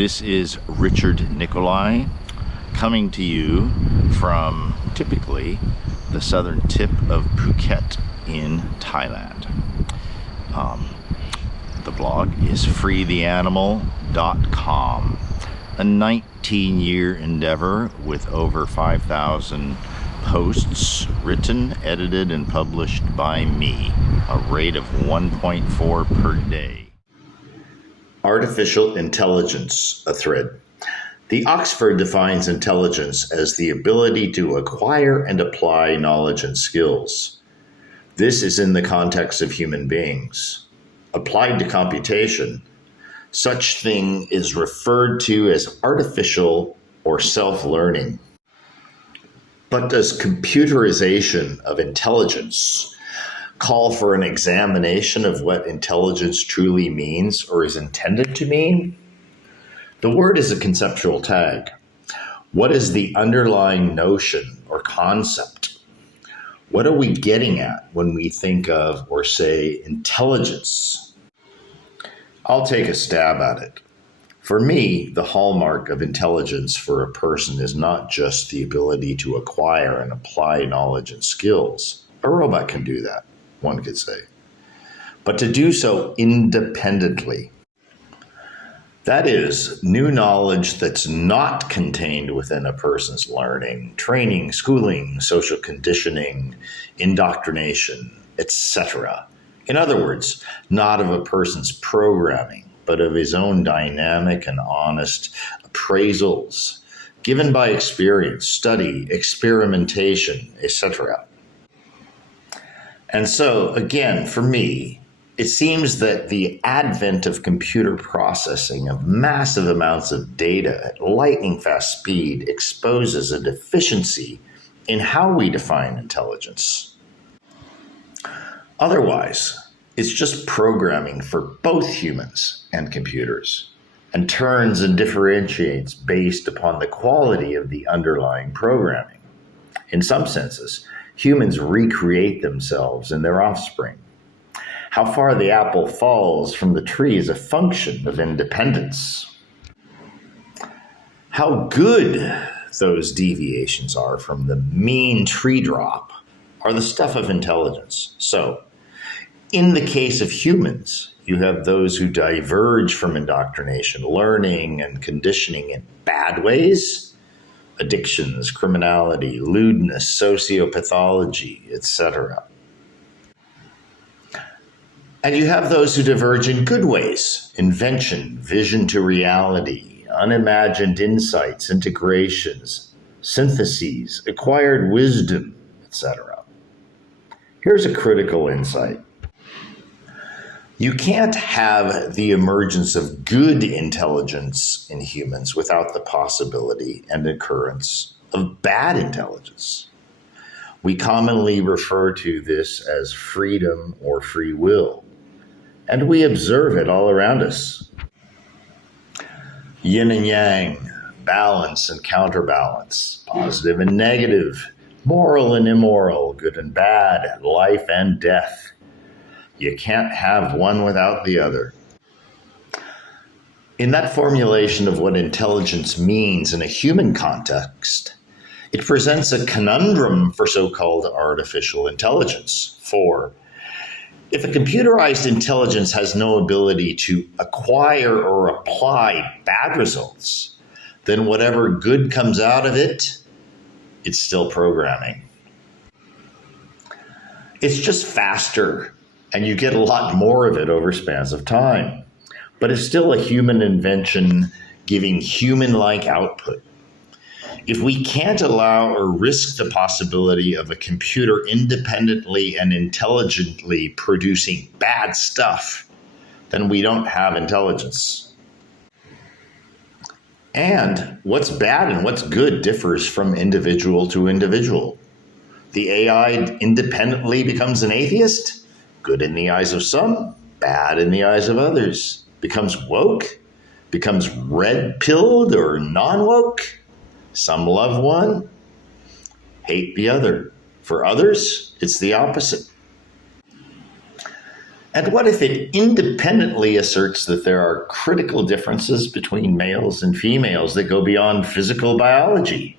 This is Richard Nikoley coming to you from typically the southern tip of Phuket in Thailand. The blog is freetheanimal.com, a 19-year endeavor with over 5,000 posts written, edited, and published by me, a rate of 1.4 per day. Artificial intelligence, a thread. The Oxford defines intelligence as the ability to acquire and apply knowledge and skills. This is in the context of human beings. Applied to computation, such thing is referred to as artificial or self-learning. But does computerization of intelligence call for an examination of what intelligence truly means or is intended to mean? The word is a conceptual tag. What is the underlying notion or concept? What are we getting at when we think of or say intelligence? I'll take a stab at it. For me, the hallmark of intelligence for a person is not just the ability to acquire and apply knowledge and skills. A robot can do that, one could say, but to do so independently. That is, new knowledge that's not contained within a person's learning, training, schooling, social conditioning, indoctrination, etc. In other words, not of a person's programming, but of his own dynamic and honest appraisals, given by experience, study, experimentation, etc. And so, again, for me, it seems that the advent of computer processing of massive amounts of data at lightning fast speed exposes a deficiency in how we define intelligence. Otherwise, it's just programming for both humans and computers, and turns and differentiates based upon the quality of the underlying programming. In some senses, humans recreate themselves and their offspring. How far the apple falls from the tree is a function of independence. How good those deviations are from the mean tree drop are the stuff of intelligence. So, in the case of humans, you have those who diverge from indoctrination, learning, and conditioning in bad ways, addictions, criminality, lewdness, sociopathology, etc. And you have those who diverge in good ways, invention, vision to reality, unimagined insights, integrations, syntheses, acquired wisdom, etc. Here's a critical insight. You can't have the emergence of good intelligence in humans without the possibility and occurrence of bad intelligence. We commonly refer to this as freedom or free will, and we observe it all around us. Yin and yang, balance and counterbalance, positive and negative, moral and immoral, good and bad, life and death. You can't have one without the other. In that formulation of what intelligence means in a human context, it presents a conundrum for so-called artificial intelligence. For if a computerized intelligence has no ability to acquire or apply bad results, then whatever good comes out of it, it's still programming. It's just faster, and you get a lot more of it over spans of time. But it's still a human invention giving human-like output. If we can't allow or risk the possibility of a computer independently and intelligently producing bad stuff, then we don't have intelligence. And what's bad and what's good differs from individual to individual. The AI independently becomes an atheist, good in the eyes of some, bad in the eyes of others, becomes woke, becomes red-pilled or non-woke. Some love one, hate the other. For others, it's the opposite. And what if it independently asserts that there are critical differences between males and females that go beyond physical biology?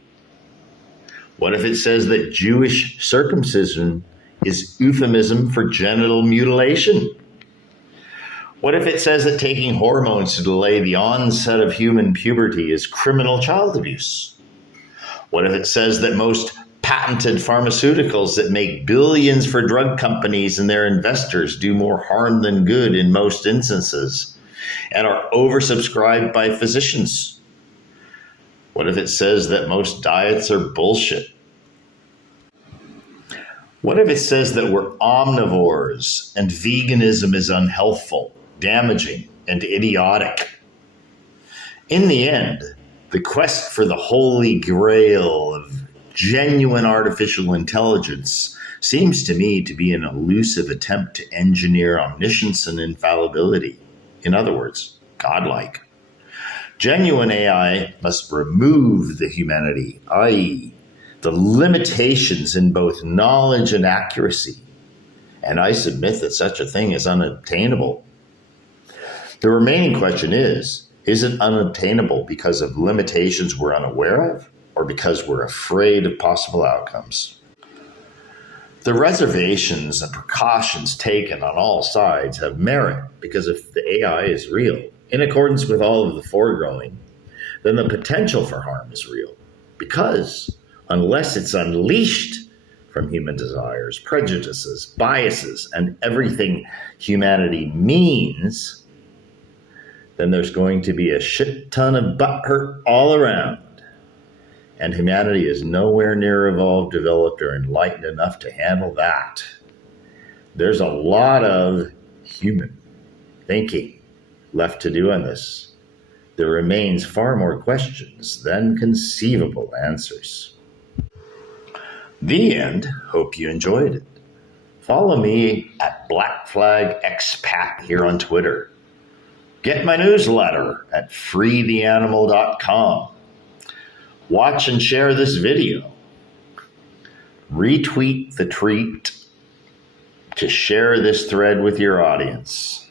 What if it says that Jewish circumcision is euphemism for genital mutilation? What if it says that taking hormones to delay the onset of human puberty is criminal child abuse? What if it says that most patented pharmaceuticals that make billions for drug companies and their investors do more harm than good in most instances and are oversubscribed by physicians? What if it says that most diets are bullshit? What if it says that we're omnivores and veganism is unhealthful, damaging, and idiotic? In the end, the quest for the holy grail of genuine artificial intelligence seems to me to be an elusive attempt to engineer omniscience and infallibility. In other words, godlike. Genuine AI must remove the humanity, i.e., the limitations in both knowledge and accuracy. And I submit that such a thing is unobtainable. The remaining question is it unobtainable because of limitations we're unaware of, or because we're afraid of possible outcomes? The reservations and precautions taken on all sides have merit, because if the AI is real, in accordance with all of the foregoing, then the potential for harm is real. Because unless it's unleashed from human desires, prejudices, biases, and everything humanity means, then there's going to be a shit ton of butt hurt all around. And humanity is nowhere near evolved, developed, or enlightened enough to handle that. There's a lot of human thinking left to do on this. There remains far more questions than conceivable answers. The end. Hope you enjoyed it. Follow me at Black Flag Expat here on Twitter. Get my newsletter at freetheanimal.com. Watch and share this video. Retweet the tweet to share this thread with your audience.